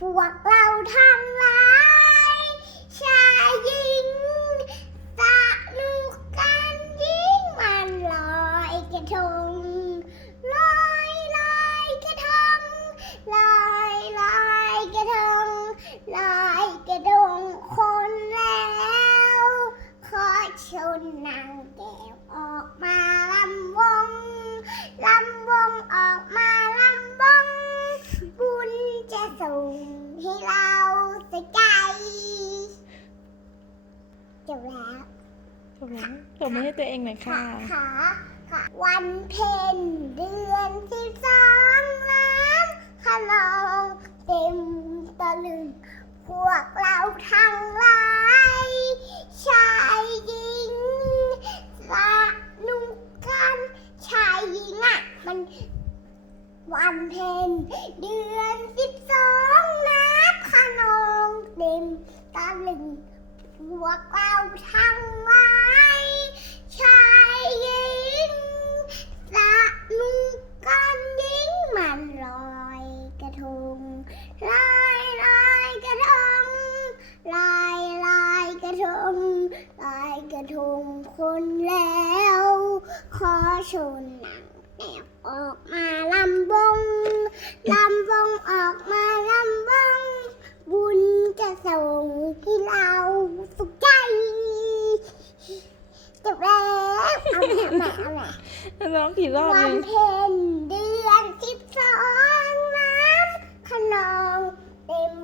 พวกเราทั้งหล บแล้ว จบแล้วจบมือให้ตัวเองหน่อยค่ะขาค่ะ วันเพ็ญเดือนสิบสองน้ำขนองเต็มตะลึง พวกเราทั้งหลายชายหญิงสนุกกันชายหญิงอะ มันวันเพ็ญเดือนสิบสองน้ำขนองเต็มตะลึง พวกเราทั้งหลายชายหญิงสะนุกกันยิ่งมันลอยกระทงลอยลอยกระทงลอยลอยกระทงลอยกระทงคนแล้ว ขอชนหนังแอบออกมาลำบงลำบงออกมาลำบง บุญจะส่งให้เราสุขใจจบแล้วเอาแมาอาแม่ร้องกี่รอบวันเพ็ญเดือนสิบสองน้ำขนองเต็ม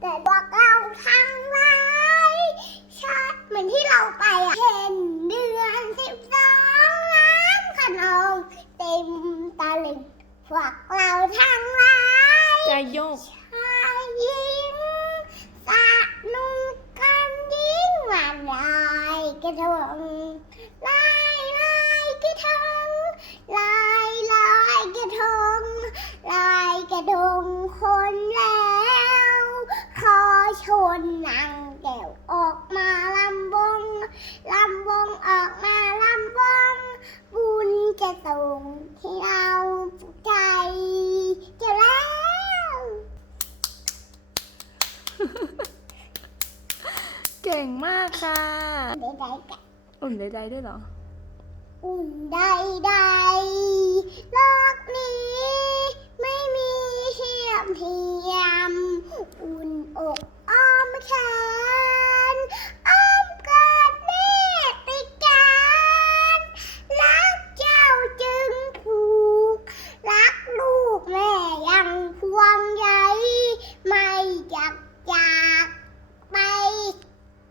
แต่พวกเราทั้งหลายชาเหมือนที่เราไปอะเพ็ญเดือนสิบสองน้ำขนองเต็มตะลึงพวกเราทั้งหลายใจโยกชายหญิงสนุกกันยิ่งหวานลอยกระทงลอ นนางแก้วออกมาลำวงลำวงออกมาลำวงบุญจะส่งให้เราสุขใจจะแล้วเก่งมากค่ะใดๆกันอุ่นใดๆด้วยเหรอ อุ่นใดๆโลกนี้ ไม่มีเทียมเทียม อุ่นอกอ้อมแขนอ้อมกอดแม่ติดกันรักเจ้าจึงผูก รักลูกแม่ยังพวงใยไม่อยากจากไป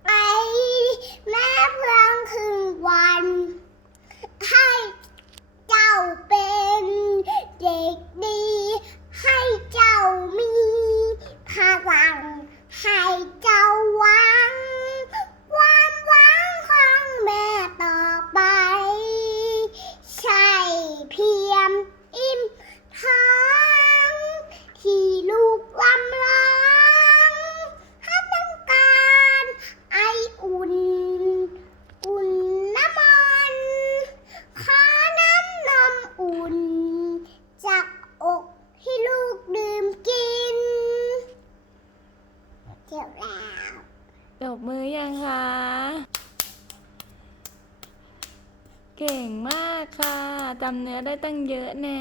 ไปแม่เพียงครึ่งวัน ให้เจ้าเป็นเด็กดี ให้เจ้ามีพลังให้เจ้าว่ามหวังของแม่ต่อไป ใช่เพียงอิ่มท้องที่ลูกลำลองถ้าต้องการไออุ่น อุ่นน้ำมันขอน้ำนมอุ่น จากอกให้ลูกดื่มกินเจ็บแล้ว จบ มือยังคะ เก่งมากค่ะจำเนื้อได้ตั้งเยอะแน่